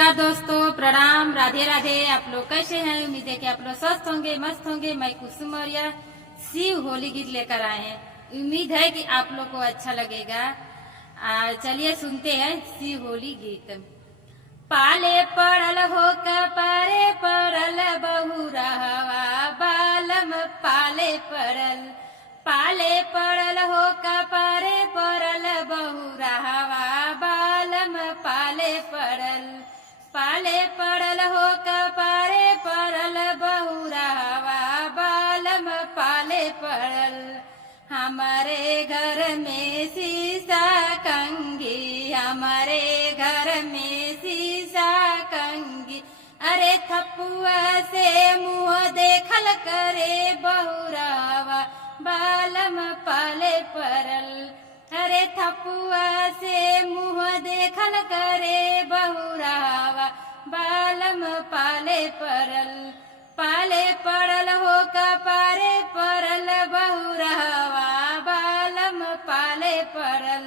नमस्कार दोस्तों, प्रणाम, राधे राधे। आप लोग कैसे हैं? उम्मीद है कि आप लोग स्वस्थ होंगे, मस्त होंगे। मैं कुसुम मौर्य शिव होली गीत लेकर आए हैं। उम्मीद है कि आप लोग को अच्छा लगेगा। चलिए सुनते हैं शिव होली गीत। पाले पड़ल हो कपारे पड़ल बहुरहवा बालम पाले पड़ल। पाले पड़ल हो कपारे पड़ल बहुरहवा बालम पाले पड़ल। पाले पड़ल हो कपारे पड़ल बहुरहवा बालम पाले पड़ल। हमारे घर में शीशा कंगी, हमारे घर में शीशा कंगी। अरे थपुआ से मुँह देखल करे बहुरहवा बालम पाले पड़ल। अरे थपुआ से मुँह देखल करे बहुरहवा बालम पाले पड़ल। पाले पड़ल हो कपारे पड़ल बहुरहवा बालम पाले पड़ल।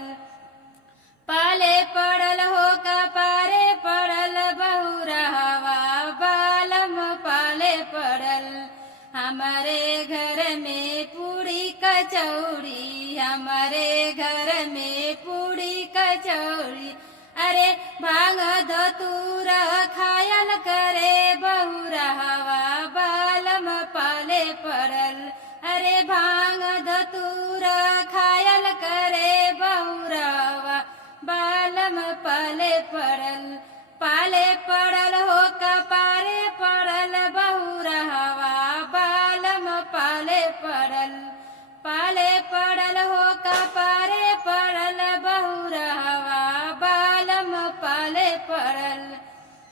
पाले पड़ल हो कपारे पड़ल बहुरहवा बालम पाले पड़ल। हमारे घर में पूड़ी कचौड़ी, हमारे घर में पूड़ी कचौड़ी। अरे भांग धतूरा खायल करे बहुरहवा बालम पाले पड़ल। अरे भांग धतूरा खायल करे बहुरहवा बालम पाले पड़ल। पाले पड़ल हो कपारे पड़ल बहुरहवा बालम पाले पड़ल। पाले पड़ल हो कपारे पड़ल बहुरहवा बालम पाले पड़ल।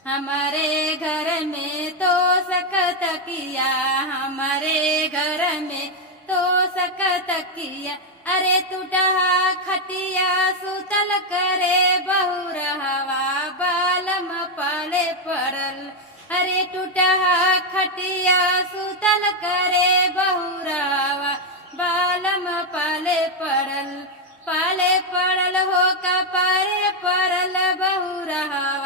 हमारे घर में तो सकत किया, हमारे घर में तो सकत किया। अरे टूटहा खटिया सुतल करे बहुरहवा बालम पाले पड़ल। अरे टूटहा खटिया सुतल करे बहुरहवा बालम पाले पड़ल। पाले पड़ल हो कपारे पड़ल बहुरहवा